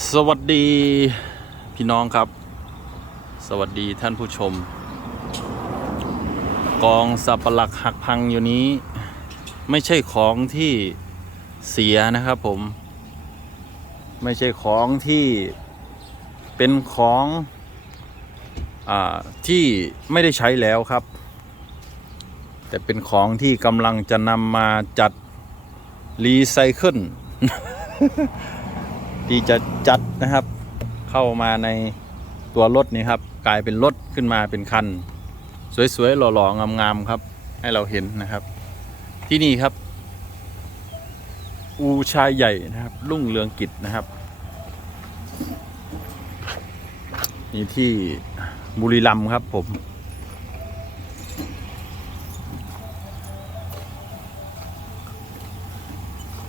สวัสดีพี่น้องครับ สวัสดีท่านผู้ชม กองสับปะหลักหักพังอยู่นี้ ไม่ใช่ของที่เสียนะครับผม ไม่ใช่ของที่เป็นของอที่ไม่ได้ใช้แล้วครับ แต่เป็นของที่กำลังจะนำมาจัดรีไซเคิล ที่จะจัดนะครับ เข้ามาในตัวรถนี้ครับ กลายเป็นรถขึ้นมาเป็นคัน สวยๆหล่อๆงามๆครับ ให้เราเห็นนะครับ ที่นี่ครับ อูชายใหญ่นะครับรุ่งเรืองกิจนะครับนี่ที่บุรีรัมย์ครับผม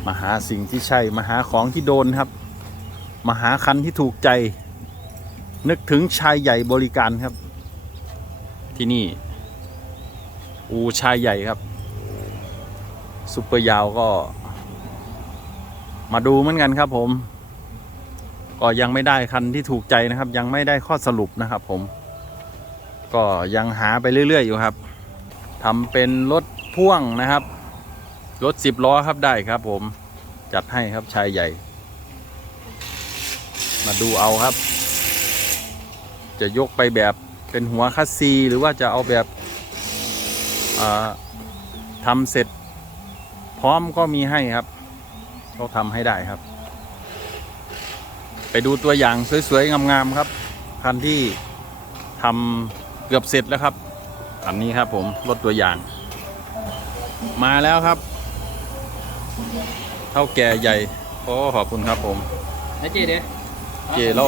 มาหาสิ่งที่ใช่ มาหาของที่โดนครับ มาหาคันที่ถูกใจ นึกถึงชายใหญ่บริการครับ ที่นี่ อูชายใหญ่ครับซุปเปอร์ยาวก็ มาดูเหมือนกันครับผม ก็ยังไม่ได้คันที่ถูกใจนะครับ ยังไม่ได้ข้อสรุปนะครับผม ก็ยังหาไปเรื่อย ๆ อยู่ครับทำเป็นรถพ่วงนะครับรถสิบล้อครับได้ครับผมจัดให้ครับชายใหญ่ มาดูเอาครับ จะยกไปแบบเป็นหัวคัสซี หรือว่าจะเอาแบบอ่าทำเสร็จ พร้อมก็มีให้ครับเขาทำให้ได้ครับ ไปดูตัวอย่างสวยๆงามๆครับ คันที่ทำเกือบเสร็จแล้วครับอันนี้ครับผมรถตัวอย่าง มาแล้วครับ เท่าแก่ใหญ่โอ้ขอบคุณครับผมแล้วเจเด้ เจเล่า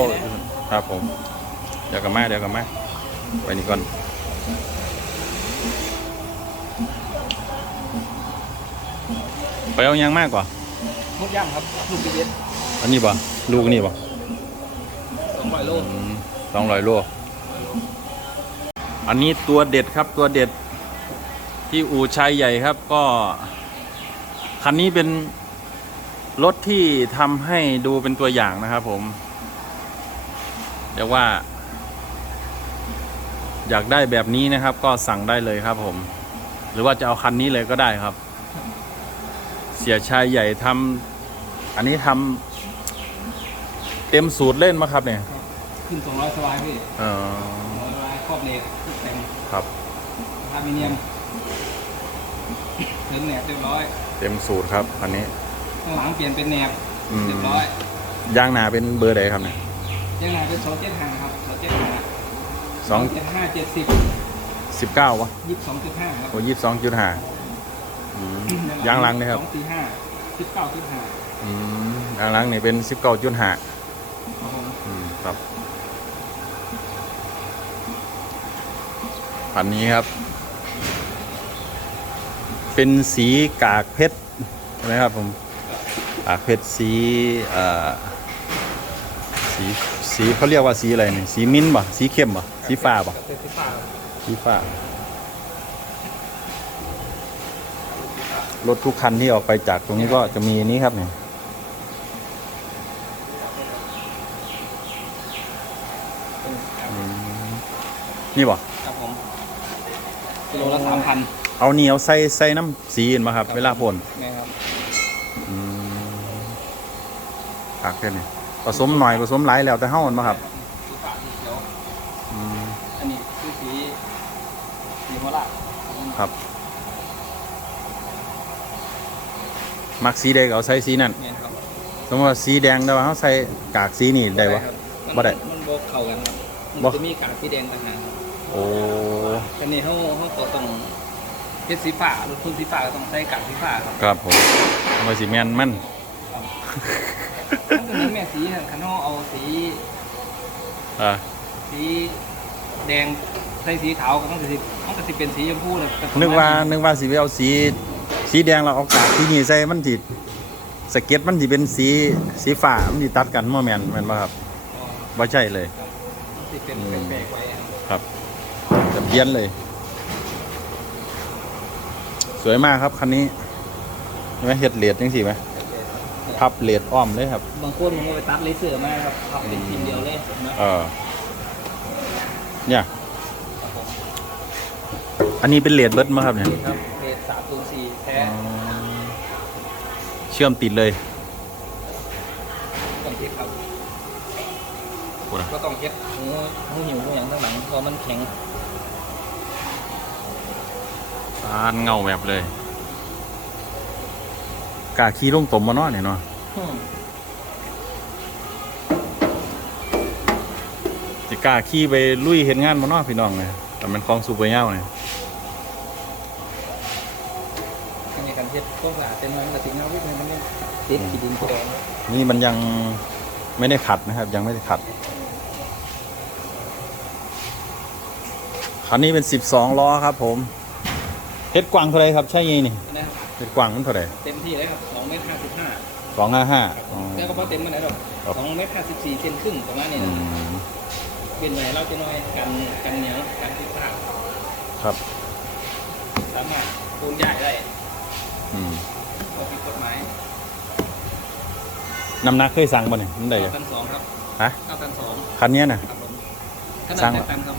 ครับผม เดี๋ยวกันมาเดี๋ยวกันมาไปนี่ก่อนไปเอายังมากกว่ามุดย่างครับ ลูกปีเย็ดอันนี้บ่ลูกนี่บ่สองร้อยโลสองร้อยโลอันนี้ตัวเด็ดครับตัวเด็ดที่อู่ชัยใหญ่ครับก็ คันนี้เป็นรถที่ทำให้ดูเป็นตัวอย่างนะครับผม เรียกว่า อยากได้แบบนี้นะครับ ก็สั่งได้เลยครับผม หรือว่าจะเอาคันนี้เลยก็ได้ครับ เสียชายใหญ่ทำอันนี้ทำเต็มสูตรเล่นมาครับเนี่ย ขึ้นสองร้อยสบายพี่เออสองร้อยสบายครอบเหล็กแต่งครับอลูมิเนียมเติมแหนบเรียบร้อย เต็มสูตรครับ อันนี้ข้างหลังเปลี่ยนเป็นแหนบอืมเรียบร้อย ยางหนาเป็นเบอร์ใดครับเนี่ย ยังไงเป็นสองเจ็ดห้าครับสองเจ็ดห้าสองเจ็ดห้าเจ็ดสิบสิบเก้าวะยี่สิบสองจุดห้าครับโอ้ยี่สิบสองจุดห้ายางหลังนะครับสองสี่ห้าสิบเก้าจุดห้าอืมยางหลังนี่เป็นสิบเก้าจุดห้าครับผมครับอันนี้ครับ เป็นสีกากเพชรใช่ไหมครับผมกากเพชรสีเอ่อสี สีเขาเรียกว่าสีอะไรเนี่ยสีมิ้นท์ป่ะสีเข้มป่ะสีฟ้าป่ะเป็นสีฟ้าสีฟ้ารถทุกคันที่ออกไปจากตรงนี้ก็จะมีนี้ครับเนี่ยนี่บ่ครับผมกิโลละสามพันเอาเหนียวใส่ใส่น้ำสีเห็นมาครับ เวลาพ่นไงครับอืมผักแค่นี้ ผสมหน่อยผสมหลายแล้วแต่เฮ้ามันมาครับสีฟ้าสีเขียวอืมอันนี้คือสีสีโมล่าครับ มักสีแดงเอาใส่สีนั่นเนี่ยครับสมมติว่าสีแดงแต่ว่าเขาใส่กากสีนี่ได้ปะครับมันบ่ได้มันโบกเข้ากันครับบ่มันจะมีกากสีแดงต่างหากครับโอ้อันนี้เขาเขาก็ต้องเฮ็ดสีฟ้ารถทุนสีฟ้าก็ต้องใส่กากสีฟ้าครับ ครับผมทำไมสีแมนมัน มันก็เหมือนแม่สีครับคันเขาเอาสีอ่าสีแดงใส่สีขาวก็ต้องสีมันก็สิเป็นสีชมพูเลยแต่ประมณนึกว่านึกว่าสีไปเอาสี สีแดงเราเอากากที่นี่ใส่มันสิสเก็ตมันสิเป็นสีสีฟ้ามันสิตัดกันโมแมนแมนป่ะครับอ๋อว่าใช่เลย ครับมันสิเป็นอืมแปลกๆไว้ครับครับจะเพี้ยนเลย สวยมากครับคันนี้เห็นไหมเห็ดเหลียดจังสิไหมโอเคครับ พับเลดอ้อมเลยครับ บางคนมันก็ไปตัดเลเซอร์มาครับพับเป็นทีมเดียวเลยนะเออเนี่ยครับผมอันนี้เป็นเลดเบิร์ดมาครับเนี่ยนี่ครับเบสสามศูนย์สี่แท้เชื่อมติดเลยต้องเช็คครับโอ้นะก็ต้องเช็คหูหูหิวหูอย่างข้างหลังเพราะมันแข็งสานเงาแบบเลย กาขี้ลงตมมาเนาะเนี่ยเนาะอืมจะกล้าขี้ไปลุยเห็นงานมาเนาะพี่น้องเนี่ยแต่มันคลองสูบไปเงาเนี่ยอันนี้การเช็ดก็สะอาดเต็มเลยแต่สิ่งที่เราไม่มันไม่ติดขีดินแดงนี่มันยังไม่ได้ขัดนะครับ ยังไม่ได้ขัดคันนี้เป็นสิบสองล้อครับผมเฮ็ดกว้างเท่าไรครับใช่ยังนี่ นะครับเฮ็ดกว้างมันเท่าไรเต็มที่เลยครับสองเมตรห้าสิบห้าสองห้าห้าแล้วก็พอเต็มมันไหนหรอกครับสองเมตรห้าสิบสี่เซนครึ่งประมาณนี้อืนะมเป็นไหนเราจะน้อยกันกันเหนียวกันติดตาครับ สามารถปูนใหญ่ได้อืมก็ผิดกฎหมายน้ำหนักเคยสั่งบ่เนี่ยมันได้เก้ายังตันสองครับฮะเก้าตันสองคันเนี้ยน่ะครับผมขสร้านาดงแปดตันครับ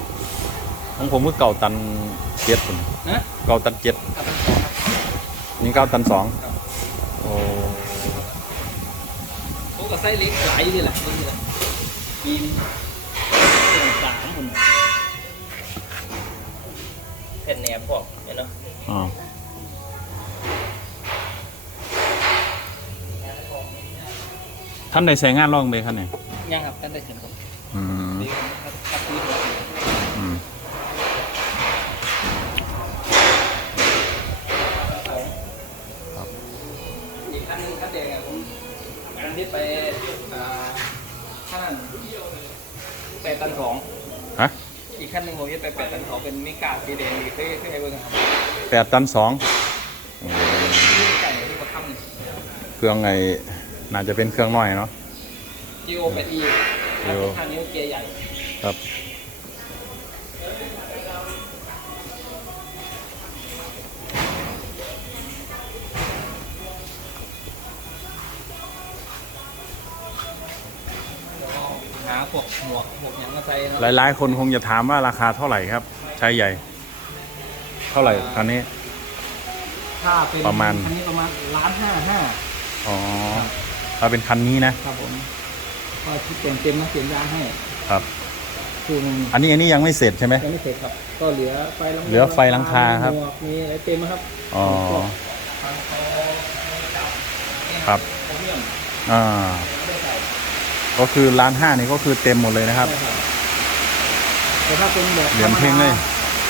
ของผมก็เก่าตันเจ็ดผมนะเก่าตันเจ็ดเก้าตันสองครับ นี่เก้าตันสองครับ โอ้โอ้กับไส้เล็กหลายอยู่นี่แหละนี่แหละปีนเส้นสามหมุนแผ่นแหนบพวกเห็นเนาะอ๋อท่านใดใช้งานร่องไปครับเนี่ยยังครับกันได้เห็นผมอืม ดีครับครับดีครับ ตันสองฮะอีกขั้นหนึ่งผมจะไปแปดตันเขาเป็นมิกาสีแดงดีเคยเคยให้เบิ่งครับแปดตันสองไก่ที่เขาทเครื่องไงน่าจะเป็นเครื่องน้อยเนาะำ GO 8 E ถ้าเป็นทางนิ้วเกียร์ใหญ่ครับ วกหมวกพวกหยังมาใส่เนาะหลายๆ คนคงจะถามว่าราคาเท่าไหร่ครับชายใหญ่ เท่าไหร่คันนี้ ถ้าเป็นประมาณ คันนี้ประมาณล้านห้าห้าอ๋อถ้าเป็นคันนี้นะครับผมก็คิดเต็มเต็มๆนะเสียงยางให้ครับ คือมันอันนี้อันนี้ยังไม่เสร็จใช่ไหม ยังไม่เสร็จครับ ก็เหลือไฟลังเหลือไฟหลังคาครับ หมวกมีอะไรเต็มนะครับอ๋อทางคอจับเนี่ยครับโครเมียมอ่าไม่ได้ใส่ ก็คือร้านห้านี่ก็คือเต็มหมดเลยนะครับใช่แต่ถ้าเป็นแบบเหลี่ยมเพ่งเลย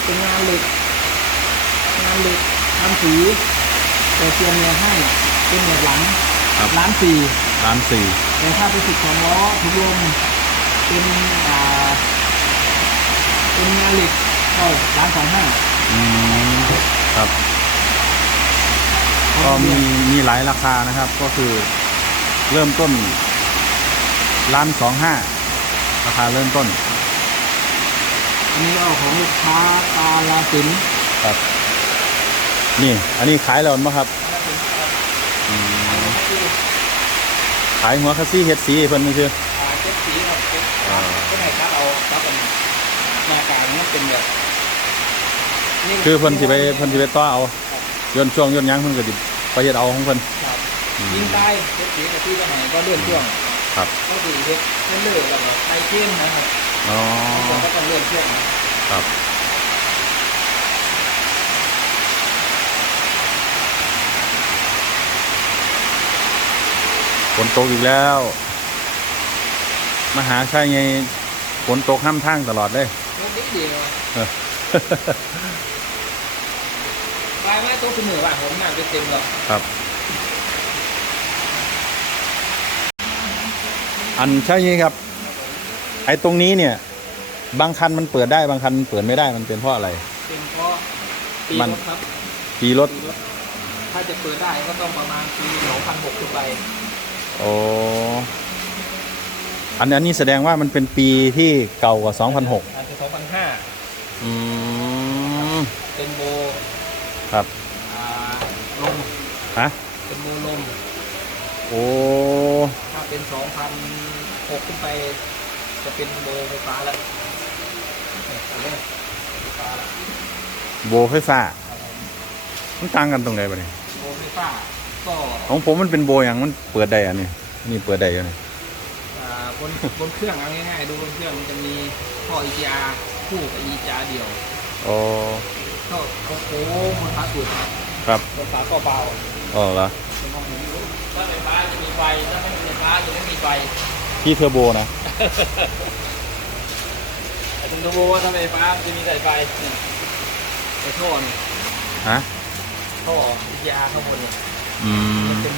เป็นงานเหล็ก งานเหล็กทำสีแต่เตรียมเนียให้เป็นแบบหลังครับร้านสี่ร้านสี่แต่ถ้าเป็นสิบสองล้อถุงลมเป็นอ่าเป็นงานเหล็กก็ร้านสองห้าอืมครับ ก็มีมีหลายราคานะครับ ก็คือเริ่มต้น ร้านสองห้าราคาเริ่มต้น อันนี้เอาของลูกค้าตาลาสินครับ นี่ อันนี้ขายแล้วมั้งครับอืมขายหัวคัสซี่เฮ็ดสีให้เพิ่นนี่คืออ่าเจ็ดสีครับเจ็ดอ่าก็ไหนครับเอาครับเป็นหน้ากลางมันเป็นแบบนี่คือเพิ่นสิไปเพิ่นสิไปต่อเอาย่นช่วงย่นหยังเพิ่นก็สิไปเฮ็ดเอาของเพิ่นครับยิงใต้เจ็ดสีกับที่ทหารก็เลื่อนช่วง ครับ ก็คือเฮ็ดเลื่อนเลยแล้วก็ไทยเข้มนะครับอ๋อแล้วก็ต้องเลื่อนช่วงนะครับฝนตกอีกแล้วมหาชัยไงฝนตกห้ามทางตลอดเลยรถนิดเดียวเออไปแม่โต๊ะเสมอว่าผมงานไปเต็มแล้วครับ อันใช่ไหมครับ ไอ้ตรงนี้เนี่ย บางคันมันเปิดได้บางคันมันเปิดไม่ได้มันเป็นเพราะอะไร เป็นเพราะปีมันรถครับปีรถปีรถ ถ้าจะเปิดได้ก็ต้องประมาณปีสองพันหกขึ้นไปโอ้อันอันนี้แสดงว่ามันเป็นปีที่เก่ากว่า2006อาจจะสองพันห้าอืมเป็นโบครับอ่าลมฮะเป็นโบลมโอ้ถ้าเป็นสองพัน หกขึ้นไปจะเป็นโบไฟฟ้าแล้วเนี่ยอันนี้ไฟฟ้าแล้วโบไฟฟ้ามันต่างกันตรงไหนบ้างเนี่ยโบไฟฟ้าก็ของผมมันเป็นโบอย่างมันเปิดได้อันนี้นี่เปิดได้อยู่นี่อ่าบนบนเครื่องเอาง่ายๆดูบนเครื่องมันจะมีท่อ EGR คู่กับ EGR เดียวอ๋อก็เขาโค้งบนฝาสุดครับบนฝาก็เบาอ๋อเหรอเป็นห้องนี้ถ้าไฟฟ้าจะมีไฟถ้าไม่มีไฟฟ้าจะไม่มีไฟ ที่เทอร์โบนะแต่ถึงดูว่าถ้าไฟฟ้ามันจะมีสายไฟเนี่ยไอ้ท่อนี่ฮะท่อ EGR ข้างบนเนี่ยอืมมันเป็น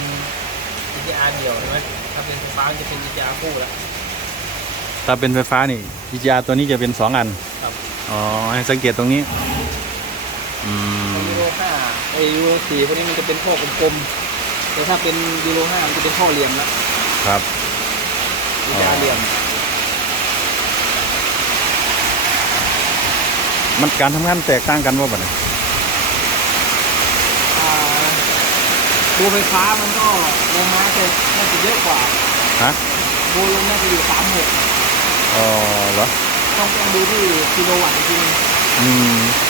EGR เดียวใช่ไหมถ้าเป็นไฟฟ้ามันจะเป็น EGR คู่แล้ว ถ้าเป็นไฟฟ้านี่พิจาตัวนี้จะเป็นสองอันครับ อ๋อให้สังเกตตรงนี้ อืมยูโรห้าไอยูโรสี่พวกนี้มันจะเป็นท่อกลมๆแต่ถ้าเป็นยูโรห้ามันจะเป็นท่อเหลี่ยมแล้ว ครับ EGR เหลี่ยม มันการทำงานแตกต่างกันว่าแบบไหนอ่าตัวไฟฟ้ามันก็ลงมาจะน่าจะเยอะกว่าฮะโบลงน่าจะอยู่สามหกอ๋อเหรอ ต้องต้องดูที่กิโลวัตต์จริงอืม ๆ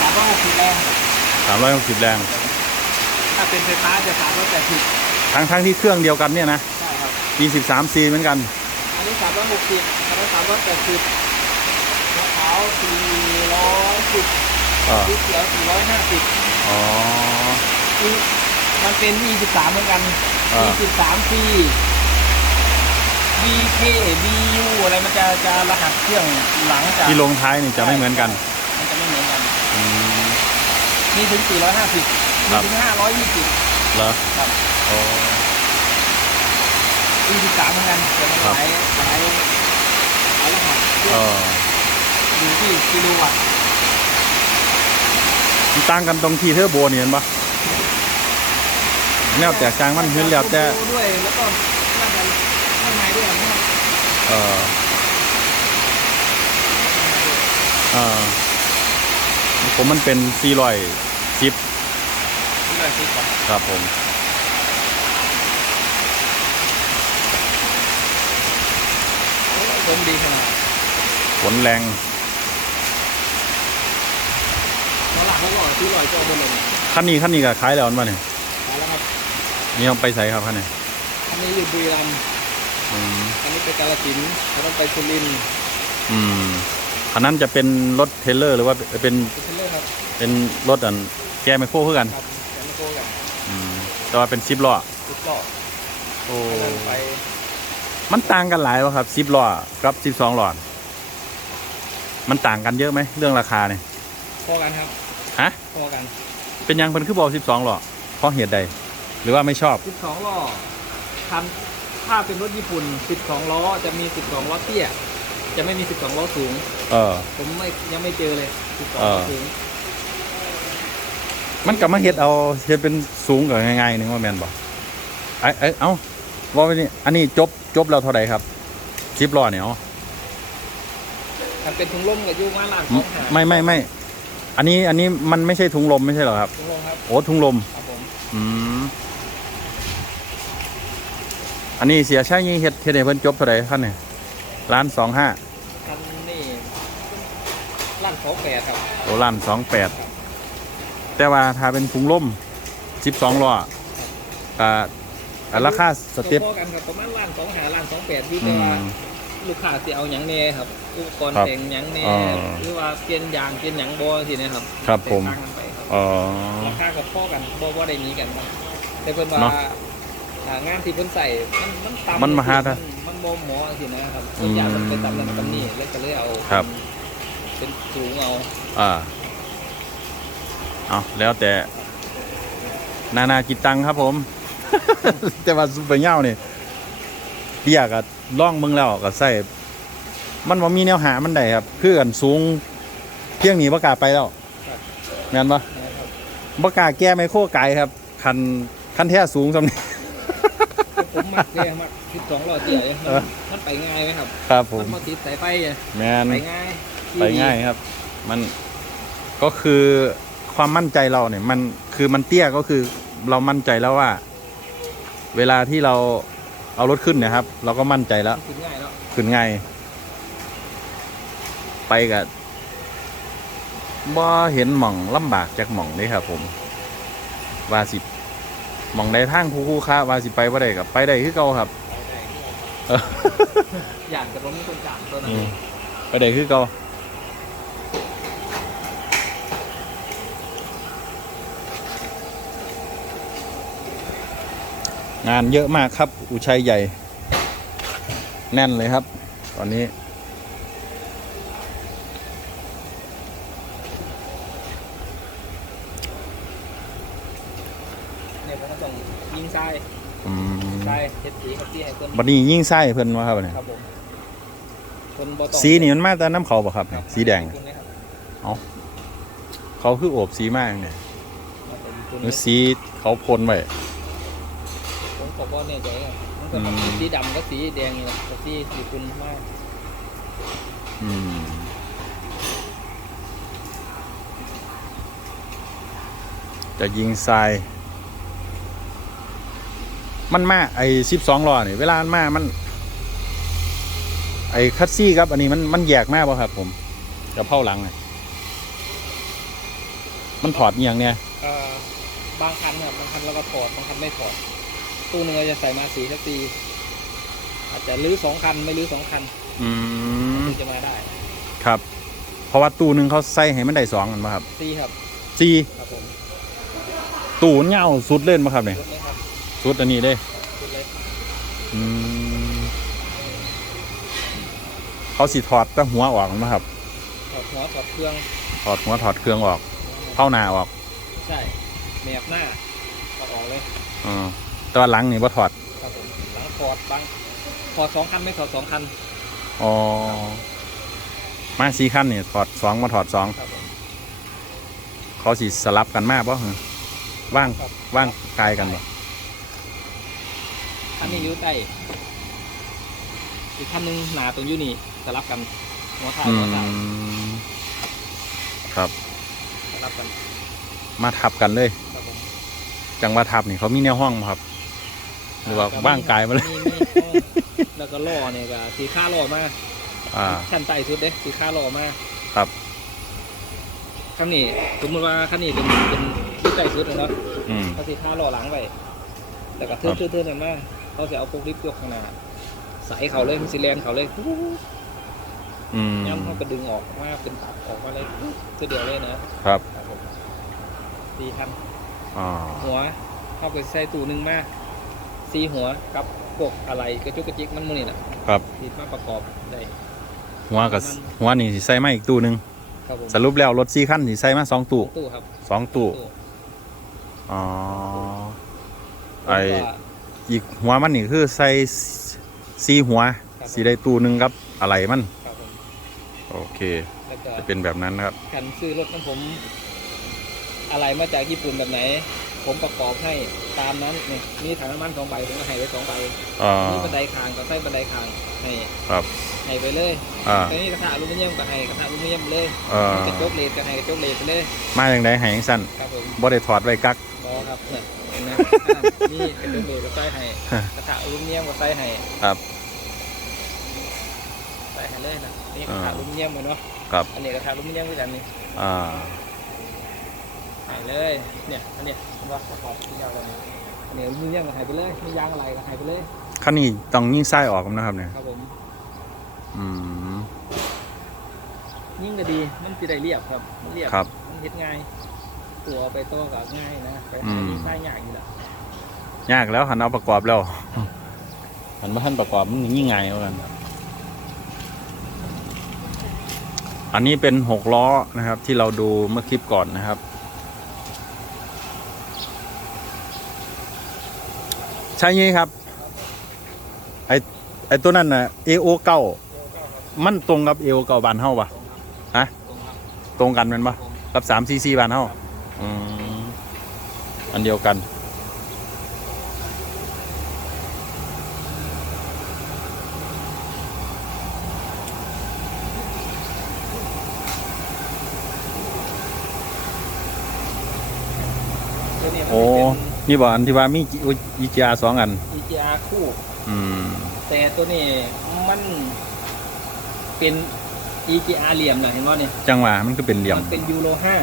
สามร้อยหกสิบแรง สามร้อยหกสิบแรง ถ้าเป็นไฟฟ้าจะสามร้อยแปดสิบทั้งทั้งที่เครื่องเดียวกันเนี่ยนะใช่ครับ มีสิบสามซีเหมือนกัน อันนี้สามร้อยหกสิบอันนั้นสามร้อยแปดสิบมะพร้าวสี่ร้อยสิบเออสีเขียวสี่ร้อยห้าสิบอ๋อมันเป็น E13 เหมือนกัน อ่า E13C VK VU อะไรมันจะจะรหัสเครื่องหลังจากที่ลงท้ายนี่จะไม่เหมือนกัน มันจะไม่เหมือนกัน อืม มีถึง 450คมีรับถึง 520 เหรอครับอ๋อ E13 เหมือนกันแต่มันครับหลายหลายหลายรหัสเครื่เอองออยู่ที่กิโลวัตต์มันต่างกันตรงที่เทอร์โบนี่เห็นปะแนวแตกต่างมันเห็นแล้วแต่ดูด้วยแล้วก็น่าจะข้างในด้วยนะครับเออเออผมมันเป็น ซีรอยชิปที่เราคิดก่อนครับผมโอ้ยผมดีขนาดผลแรงตลาดเขาก็ที่ลอยโจบนลงขั้นนี้ขั้นนี้ก็ขายแล้วมันมาเนี่ยขายแล้วครับนี่เอาไปใส่ครับขั้นนี้อันนี้อยู่บุรีรัมย์อืมอันนี้ไปกาฬสินธุ์อันนั้นไปสุรินทร์อืมคันนั้นจะเป็นรถเทรลเลอร์หรือว่าเป็นไปเทเลอร์ครับเป็นรถอัน แกไมโครเพื่อกันครับแกนโก้กับอืมแต่ว่าเป็นซิปล้อติดล้อโอ้อันนั้นไปมันต่างกันหลายวะครับซิปล้อกับซิปสองล้อมันต่างกันเยอะไหมเรื่องราคาเนี่ยพอกันครับฮะพอกันเป็นยังเป็นคือบอกสิบสองหรอเพราะเหตุใด หรือว่าไม่ชอบ 12ล้อทำถ้าเป็นรถญี่ปุ่น 12 ล้อจะมี 12 ล้อเตี้ย จะไม่มี 12 ล้อสูง เออ ผมไม่ยังไม่เจอเลย 12เอล้ออสูง มันกับมาเฮ็ดเอาเฮ็ดเป็นสูงกับง่ายๆนึงว่าแมนบอกไอ้ไอ้ยเอ้าว่าไปนี่อันนี้จบจบเราเท่าไหร่ครับสิบล้อเนี่ยเอามันเป็นถุงลมกับยูมาล้านของหาไม่ไม่ไม่อันนี้อันนี้มันไม่ใช่ถุงลมไม่ใช่เหรอครับถุงลมครับโอ้ถุงลมครับผมอืมอันนี้เสียใช้ยี่เฮ็ดเฮ็ดให้เพิ่นจบเท่าไหร่ขั้นเนี่ยล้านสองห้าอันนี้ล้านสองแปดครับโอ้ล้านสองแปด แต่ว่าถ้าเป็นถุงลมสิบสองล้ออ่าอ่าราคาสเต็ป พอกันครับประมาณล้านสองหาล้านสองแปดที่อืแต่ว่ามลูกค้าสิเอาหยังแน่ครับอุปกรณ์ครับแต่งหยังแน่อ่าหรือว่าเปลี่ยนยางเปลี่ยนหยังบอสินะครับครับผม แตกต่างกันไปครับ อ๋อ ราคากับพ่อกันบอว่าได้หนี้กันครับแต่เพิ่นว่าเนาะอ่างานที่เพิ่นใส่มันมันต่ำมันมหาทะนมันบ่เหมอสินะครับอืส่มวนใหญ่มันเป็นตำแหน่งตำนี้แล้วก็เลยเอาครับ เป็นสูงเอาอ่า เอาแล้วแต่ นานาจิตตังครับผม แต่ว่าซุปเปอร์เง่าเนี่ยเปียกอะล่องมึงแล้วก็ใส่มันว่ามีแนวหามันได้ครับ คือกันสูงเพียงหนีประกล้าศไปแล้วแม่นปะนะครับบ่กล้าแก้ไมโครไกลครับ คันคันแท้สูงสำนี้ผมมักเลยมักคิดสองล้อเตี้ยเลยเออมันไปง่ายไหมครับครับผมมันมาติดสายไฟอะแมนไปง่ายไปง่ายครับ มันก็คือ ความมั่นใจเราเนี่ยมันคือมันเตี้ยก็คือเรามั่นใจแล้วว่า เวลาที่เราเอารถขึ้นเนะครับ เราก็มั่นใจแล้วขึ้นง่ายเนาะขึ้นง่ายไปกับบ่เห็นหม่องลำบากจากหม่องเลยครับผมว่าสิหม่องใดทางผู้คู่ค้าว่าสิไปบ่ได้กับไปได้คือเก่าครับ ไปได้เอออย่างกับรถมีคนกลางตัวนั้นอืมไปได้คือเก่า งานเยอะมากครับ อุชัยใหญ่ แน่นเลยครับ ตอนนี้ เนี่ยผมก็ต้องยิงทรายอืมทรายเฮ็ดสีครับที่ให้เพิ่นบัดนี้ยิ่งไส้เพิ่นว่าครับเนี่ยครับผมเพิ่นบ่ต้องสีนี่มันมาแต่น้ำเขาบ่ครับครับสีแดง ญี่ปุ่นเลยครับเขาคือโอบสีมากเนี่ยมาจากญี่ปุ่นหเลรือยสีเขาพ่นไว้ ผมก็บ่แน่ใจครับมันก็อืมสีดำกับสีแดงนี่แหละกับสีญี่ปุ่นมากอืมจะยิงทราย มันมาไอ้สิบสองล้อนี่เวลามันมามัน ไอ้คัตซี่ครับอันนี้มันมันแยกมากป่ะครับ ผมกับเผาหลังน่ะมันถอดอหย่างเนี้ยเอ่อบางคันครับบางคันเราก็ถอดบางคันไม่ถอด ตู้หนึงเราจะใส่มาสีสักตีอาจจะรื้อสองคันไม่รื้อสองคันอืมถึงจะมาได้ครับ เพราะว่าตู้หนึ่งเขาใส่ให้มันได้สองกันป่ะครับตีครับสี่ครับผมตู้มันยาวสุดเล่นป่ะครับเนี่ยรถนี้ครับสุดอันนี้เด้ รถเล็กอืมเขาสิถอดแต่หัวออกมั้ครับ ถอดหัวถอดเครื่องถอดหัวถอดเครื่องออกเผาหน้าออกใช่แมบหน้าก็ออกเลยออ แต่ว่าหลังนี่บ่ถอด ครับผมหลังถอดบางถอดสองคันไม่ถอดสองคันอ๋อ มาสี่ขั้นนี่ถอดสองมาถอดสองครับผมเขาสิสลับกันมากป่ะว่างครับว่างกายกันบ่คันนี้อยู่ใต้อีกคันหนึงหนาตรงอยู่นี่สลับกันหัวถ่ายอืหัวถ่ายมครับ สลับกันมาทับกันเลย ครับผมจังว่าทับนี่เขามีแนวห้องบ่ครับ หรือว่าว่างกายมาเลยมีมีห้องแล้วก็ล่อเนี่ยก็สีค่าล่อมาอ่าขั้นใต้สุดเด้สีค่าล่อมาครับคันนี้สมมติว่าคันนี้เป็นเป็นที่ใต้สุดนะเนาะอืมเขาสีค่าล่อหลังไปแต่ก็เทื่อนเทื่อนเทื่อนกันมาเขาจะเอาพวกลิฟต์ยกข้างหน้าใส่เขาเลยมันสีแลนเขาเลยอืมย้ำเขาก็ดึงออกมาเป็นตับออกมาเลยเพื่อเดียวเลยนะครับครับผมดีครับอ๋อหัวเข้าไปใส่ตู้หนึ่งมา สีหัวกับพวกอะไรกระจุกกระจิกมันมือนี่แหละครับที่มาประกอบได้หัวกับหัวนี่สิใส่มาอีกตู้หนึ่งครับผมสรุปแล้วรถสี่ขั้นสิใส่มาสองตู้ตู้ครับสองตู้ตู้อ๋อไอแล้วก็อีกหัวมันนี่คือใส่สี่หัวครับสีได้ตู้หนึ่งครับอะไรมันครับผมโอเคแล้วก็จะเป็นแบบนั้นนะครับกันซื้อรถของผม อะไรมาจากญี่ปุ่นแบบไหน ผมประกอบให้ตามนั้นนี่มีถังน้ำมันสองใบผมก็ให้ไปสองใบอ่า มีบันไดคางก็ใส่บันไดคางให้ครับ ให้ไปเลยอ่า แต่นี่กระทะอลูมิเนียมก็ให้กระทะอลูมิเนียมเลยเอ่อ กระจกเลดก็ให้กระจกเลดไปเลยมาอย่างไรให้ยังสั้นครับผม บ่ได้ถอดไว้กัก บอครับเนี่ยเห็นไหมนี่กระจกเลดก็ใส่ให้กระทะอลูมิเนียมก็ใส่ให้ครับใส่ให้เลยนะนี่กระทะอ่าอลูมิเนียมเลยเนาะครับ อันนี้กระทะอลูมิเนียมด้วยกันนี่อ่า ใส่เลย เนี่ย อันเนี้ยผมว่าประกอบที่ยาวเลยนี่อันนี้อลูมิเนียมก็ใส่ไปเลยมียางอะไรก็ใส่ไปเลยขั้นนี้ต้องยิ่งไส้ออกนะครับเนี่ยครับผมอืมยิ่งก็ดี มันจะได้เรียบครับ มันเรียบครับมันเฮ็ดง่ายตัวไปตัวก็ง่ายนะไปอืหามยิ่งง่ายยากอยู่แหละยากแล้วหันเอาประกอบแล้วหันมาท่านประกอบมันยิ่งง่ายเอากันอันนี้เป็นหกล้อนะครับที่เราดูเมื่อคลิปก่อนนะครับ ใช่ยี่ครับ ไอไอตัวนั้นน่ะ AO เก้ามันตรงกับ AO เก้าบานเฮาปะฮะตรงครับตรงกันมันปะกับสามซีซีบานเฮาอืมอันเดียวกัน โอ้ นนี่บอกอันที่ว่ามีอีจีอาสองอัน EGR คู่ อืม แต่ตัวนี้มันเป็น EGR เหลี่ยมนะเห็นว่าเนี่ยจังหวะมันก็เป็นเหลี่ยมมันเป็นยูโรห้า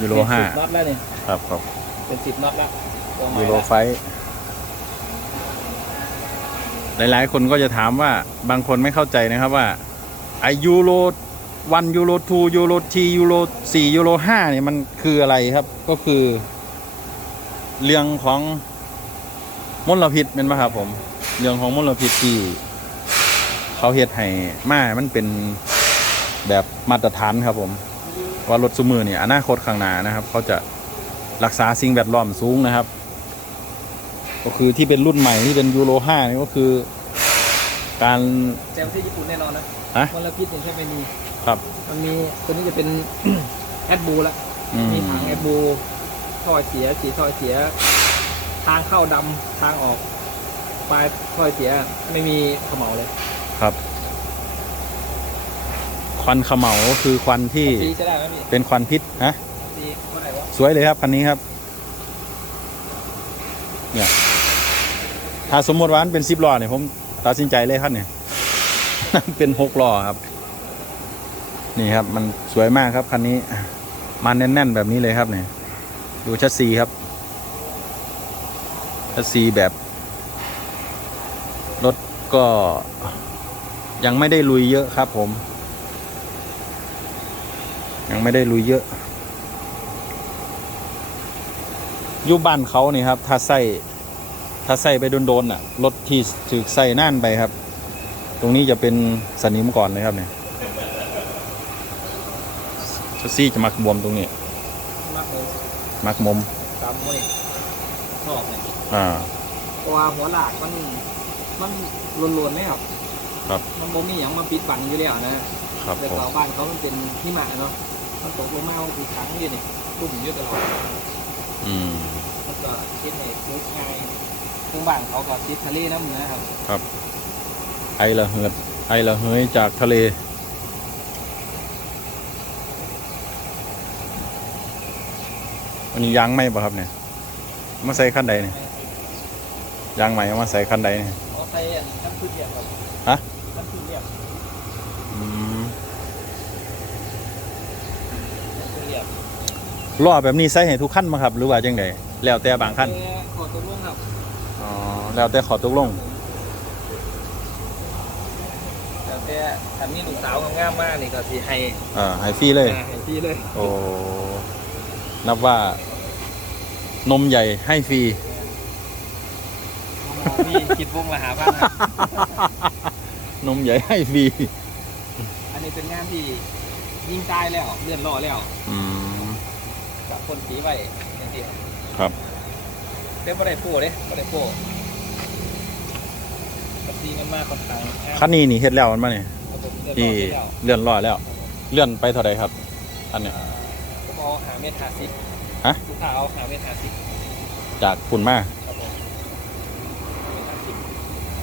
ยูโรห้าน็อตแล้วเนี่ยครับครับเป็นสิบน็อตแล้วตัวใหม่ยูโรละไฟท์หลายๆ คนก็จะถามว่าบางคนไม่เข้าใจนะครับว่าไอยูโรวันยูโรทูยูโรทียูโรสี่ยูโรห้าเนี่ยมันคืออะไรครับ ก็คือ เรื่องของมลพิษเป็นไหมครับผม เรื่องของมลพิษที่ เขาเฮ็ดให้มามันเป็นแบบมาตรฐานครับผม ว่ารถซูมือเนี่ยอนาคตข้างหน้านะครับ เขาจะรักษาสิ่งแวดล้อมสูงนะครับ ก็คือที่เป็นรุ่นใหม่ที่เป็นยูโร5นี่ก็คือ การแจมที่ญี่ปุ่นแน่นอนนะฮะมลพิษเนี่ยแค่ไม่มีครับ มันมีตัวนี้จะเป็น แอดบูละอืมมีถังแอดบู ท่อเสียสีท่อเสีย ทางเข้าดำทางออกปลายท่อเสียไม่มีเขมเหลาเลยครับ ควันเขมเหลาก็คือควันที่สีจะได้ไหมพี่เป็นควันพิษฮะสีเมื่อไหร่วะสวยเลยครับคันนี้ครับ เนี่ย ถ้าสมมติว่ามันเป็นสิบล้อเนี่ยผมตัดสินใจเลยครับเนี่ย เป็นหกล้อครับ นี่ครับ มันสวยมากครับคันนี้ มันแน่นๆแบบนี้เลยครับเนี่ย ดูชัดซีครับชัดซีแบบ รถก็ยังไม่ได้ลุยเยอะครับผม ยังไม่ได้ลุยเยอะยู่บ้านเขานี่ครับ ถ้าใส่ถ้าใส่ไปโดนๆน่ะรถที่ถือใส่น่านไปครับ ตรงนี้จะเป็นสนิมก่อนเลยครับเนี่ยชัซี่จะมักบวมตรงนี้ มากเลยมักมุมตามมวยชอบเนี่ยอ่า เพราะว่าหัวหลากมันมันรวนๆแล้วครับ มันบ่มีอย่างมาปิดบังอยู่แล้วนะครับแต่ผมเขาบ้านเขามันเป็นหิมะเนาะมันตกลงมาอีกครั้งอยู่นี่ตุ่มอยู่ตลอดอืม แล้วก็คิดให้คุกง่ายซึ่งบ้านเขาก็ติดทะเลน้ำนะครับ ไอละเหิดไอละเฮยจากทะเล อันนี้ยางไหมป่ะครับเนี่ยเอามาใส่ขั้นใดเนี่ยยางใหม่เอามาใส่ขั้นใดเนี่ยเขาใส่อันน้ำพึ่งเรียบครับฮะน้ำพึ่งเรียบอืมน้ำพึ่งเรียบล้อแบบนี้ใส่ให้ทุกขั้นมาครับ หรือว่าจังไดแล้วแต่บางขั้นเอ่อขอตัวร่วงครับอ๋อแล้วแต่ขอตกลงแต่แต่ถ้ามีลูกสาวงามๆมากนี่ก็สิให้อ่าให้ฟรีเลยอ่าให้พี่เลยโอ้ นับว่านมใหญ่ให้ฟรีโอ้โหพี่คิดวงละหาพันครับนมใหญ่ให้ฟรีอันนี้เป็นงานที่ยิงตายแล้วเลื่อนล่อแล้วอืมกับคนสีไว้อย่างเดียวครับเต้บ่ได้โป้เด้บ่ได้โป้กับสีมันมากค่อนข้างงามคันนี้นี่เฮ็ดแล้วมันมาเนี่ยครับผมเลื่อนที่ล่อแล้วเลื่อนล้อแล้วครับผมเลื่อนไปเท่าไรครับ อันเนี้ยผมเอาหาเมตรหาสิบฮะ ลูกค้าเอาหาเมตรหาสิบจากปุ่นมาครับผมเมตรหาสิบ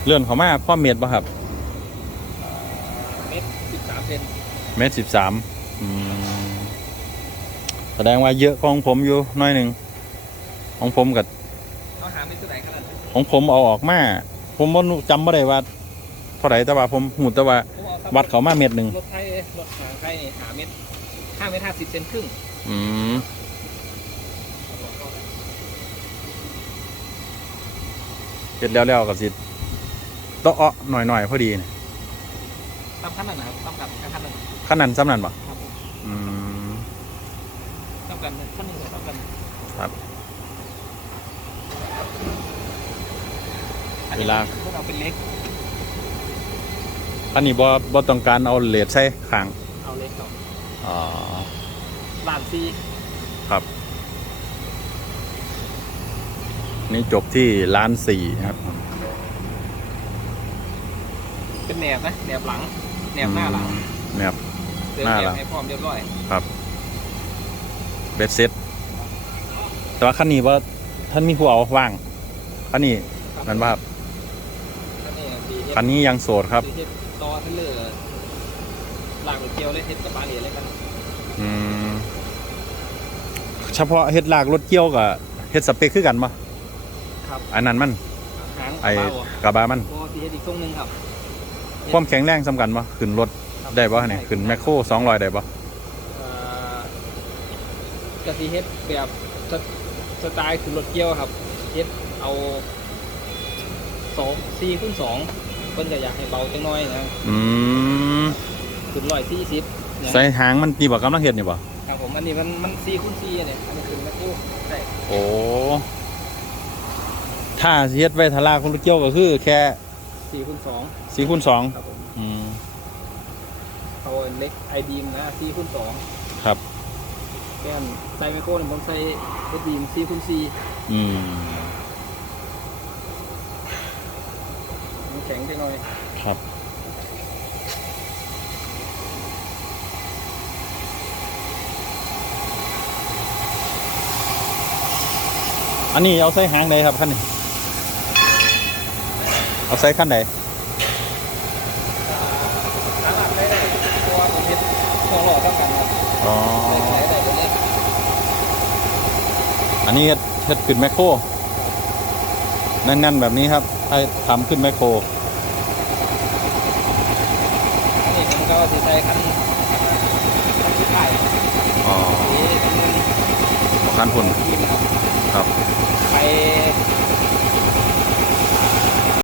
เลื่อนเขามาพ่อเมตรป่ะครับเมตรสิบสามเซนเมตรสิบสามแสดงว่าเยอะของผมอยู่หน้อยหนึ่งของผมกับเอาหาเมตรเท่าไหร่ขนาดนั้นของผมเอาออกมา ผมบ่รู้จำไม่ได้ว่าเท่าไหร่แต่ว่าผมหูแต่ว่าผมเอาวัดเขามาเม็ดหนึ่งรถไทยรถหางไทยนี่หาเมตรห้าเมตรห้าสิบเซนครึ่ง อืมเสร็จแล้วแล้วกับสิโต๊ะเอาหน่อยหน่อยๆพอดีนี่ตามขั้นนั้นนะครับตามกันขั้นนั้นขั้นนั้นสำนันปะครับผมอืม ตามกันขั้นหนึ่งตามกันครับ อันนี้เวลา พวกเราเป็นเล็กอันนี้บ่บ่ต้องการเอาเลดใส่ข้างเอาเล็กก่อนอ๋อ ลานซีครับ นี่จบที่ล้านสี่ครับ เป็นแหนบนะแหนบหลังแหนบหน้าหลังแนบเติมหน้าแหนหลับงให้พร้อมเรียบร้อยเบ็ดเซ็ตแต่ว่าคันนี้ว่าท่านมีผู้เอาว่างคันนี้ครับนั่นว่าครับคันนี้ปีเฮ็ดคันนี้ยังโสดครับปีเฮ็ดต่อเทเลอร์ลากรถเกี่ยวเลยเฮ็ดกับบาเรียเลยกันอืม เฉพาะเฮ็ดลากรถเกี่ยวกับเฮ็ดสเปคคือกันปะครับ อันนั้นมันหางไอ้เบาบ่กระบะมันโอ้ปีเฮ็ดอีกทรงหนึงครับ ความแข็งแรงสำคัญปะขึ้นรถครับได้ปะเนี่ยขึ้นแมคโครสองร้อยได้ปะเอ่อกะสิเฮ็ดแบบสสไตล์คือรถเกี่ยวครับเฮ็ดเอาสองสี่คูณสองเพิ่นก็อยากให้เบาจังน้อยนะอืมขึ้นร้อยสี่สิบใส่หางมันตีบอกกำลังเฮ็ดนี่ปะ ครับผมอันนี้มันมันสี่คูณสี่เนี่ยอันนี้ขึ้นแม่กู้ได้โอ้ถ้าสิเฮ็ดไว้ทาลากรถเกี่ยวก็คือ แค่สี่คูณสองสี่คูณสองครับผมอืมเอาเล็กไอดีมนะสี่คูณสองครับ แก้มใส่แม่กู้เนี่ยผมใส่ไอดีมสี่คูณสี่อืมมันแข็งจังน้อยครับ อันนี้เอาใส่หางใดครับขั้นนี้ เอาใส่ขั้นใดสามารถใช้ได้เพราะว่าผมเฮ็ดสองหล่อเท่ากันครับอ๋อใช้ใช้ได้หมดเลยอันนี้เฮ็ดเฮ็ดขึ้นแมคโครแน่นๆแบบนี้ครับให้ทำขึ้นแมคโครอันนี้ผมก็จะใช้คันคันที่ถ่ายอ๋อนี่คันนึงขั้นพุ่นทีมนะครับ ครับไป